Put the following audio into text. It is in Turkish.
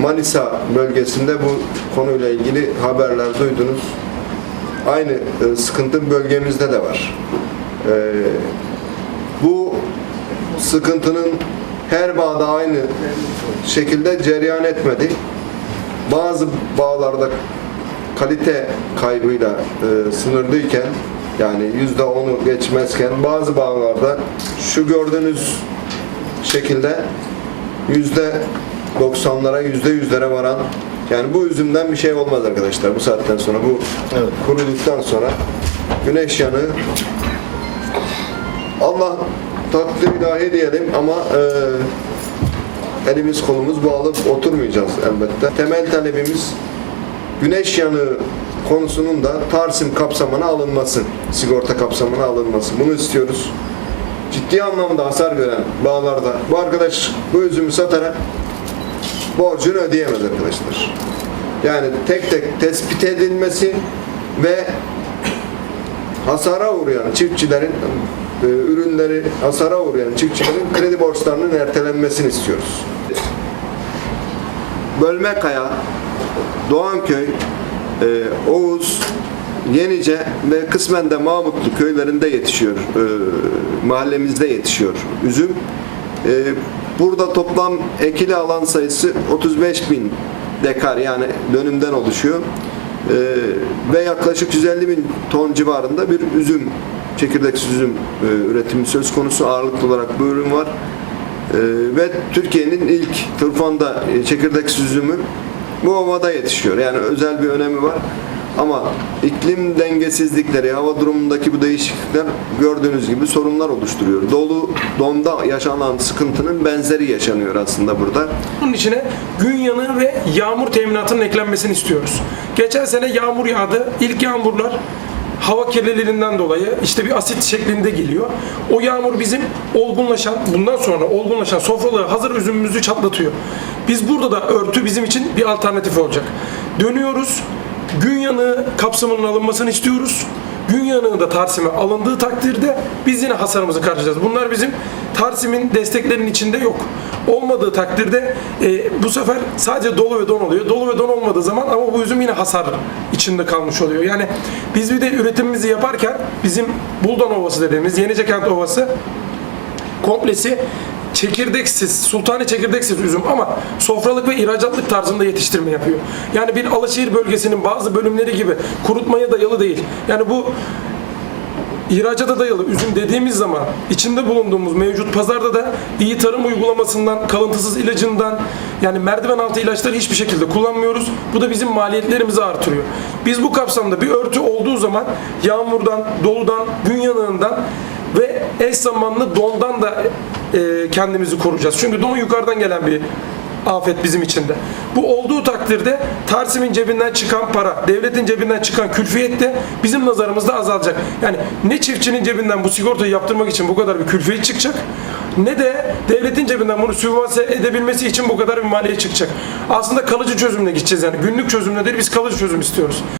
Manisa bölgesinde bu konuyla ilgili haberler duydunuz. Aynı e, sıkıntı bölgemizde de var. E, bu sıkıntının her bağda aynı şekilde cereyan etmedi. Bazı bağlarda kalite kaybıyla e, sınırlıyken yani yüzde onu geçmezken bazı bağlarda şu gördüğünüz şekilde yüzde 90'lara yüzde yüzlere varan yani bu üzümden bir şey olmaz arkadaşlar bu saatten sonra bu Evet. kuruduktan sonra güneş yanığı Allah takdir ilahi diyelim ama e, elimiz kolumuz bağlı oturmayacağız elbette. Temel talebimiz güneş yanığı konusunun da Tarsim kapsamına alınması, sigorta kapsamına alınması. Bunu istiyoruz. Ciddi anlamda hasar gören bağlarda bu arkadaş bu üzümü satarak borcunu ödeyemez arkadaşlar. Yani tek tek tespit edilmesi ve hasara uğrayan çiftçilerin e, ürünleri hasara uğrayan çiftçilerin kredi borçlarının ertelenmesini istiyoruz. Bölmekaya, Doğanköy, e, Oğuz, Yenice ve kısmen de Mahmutlu köylerinde yetişiyor. e, mahallemizde yetişiyor üzüm. E, burada toplam ekili alan sayısı 35 bin dekar yani dönümden oluşuyor. E, ve yaklaşık 150 bin ton civarında bir üzüm, çekirdeksiz üzüm e, üretimi söz konusu. Ağırlıklı olarak bu ürün var. Ee, ve Türkiye'nin ilk tırfanda e, çekirdek üzümü bu ovada yetişiyor. Yani özel bir önemi var. Ama iklim dengesizlikleri, hava durumundaki bu değişiklikler gördüğünüz gibi sorunlar oluşturuyor. Dolu, donda yaşanan sıkıntının benzeri yaşanıyor aslında burada. Bunun içine gün yanığı ve yağmur teminatının eklenmesini istiyoruz. Geçen sene yağmur yağdı. İlk yağmurlar hava kirliliğinden dolayı işte bir asit şeklinde geliyor. O yağmur bizim olgunlaşan, bundan sonra olgunlaşan sofralığı hazır üzümümüzü çatlatıyor. Biz burada da örtü bizim için bir alternatif olacak. Dönüyoruz. Gün yanığı kapsamının alınmasını istiyoruz. Gün yanığı da Tarsim'e alındığı takdirde biz yine hasarımızı karşılayacağız. Bunlar bizim Tarsim'in desteklerinin içinde yok. Olmadığı takdirde e, bu sefer sadece dolu ve don oluyor. Dolu ve don olmadığı zaman ama bu üzüm yine hasar içinde kalmış oluyor. Yani biz bir de üretimimizi yaparken bizim Buldan Ovası dediğimiz Yenicekent Ovası komplesi çekirdeksiz, sultani çekirdeksiz üzüm ama sofralık ve ihracatlık tarzında yetiştirme yapıyor. Yani bir Alaşehir bölgesinin bazı bölümleri gibi kurutmaya dayalı değil. Yani bu İhracata dayalı üzüm dediğimiz zaman içinde bulunduğumuz mevcut pazarda da iyi tarım uygulamasından, kalıntısız ilacından yani merdiven altı ilaçları hiçbir şekilde kullanmıyoruz. Bu da bizim maliyetlerimizi artırıyor. Biz bu kapsamda bir örtü olduğu zaman yağmurdan, doludan, gün yanığından ve eş zamanlı dondan da e, kendimizi koruyacağız. Çünkü don yukarıdan gelen bir afet bizim için de. Bu olduğu takdirde Tarsim'in cebinden çıkan para, devletin cebinden çıkan külfiyet de bizim nazarımızda azalacak. Yani ne çiftçinin cebinden bu sigortayı yaptırmak için bu kadar bir külfiyet çıkacak ne de devletin cebinden bunu sübvanse edebilmesi için bu kadar bir maliye çıkacak. Aslında kalıcı çözümle gideceğiz yani. Günlük çözümle değil biz kalıcı çözüm istiyoruz.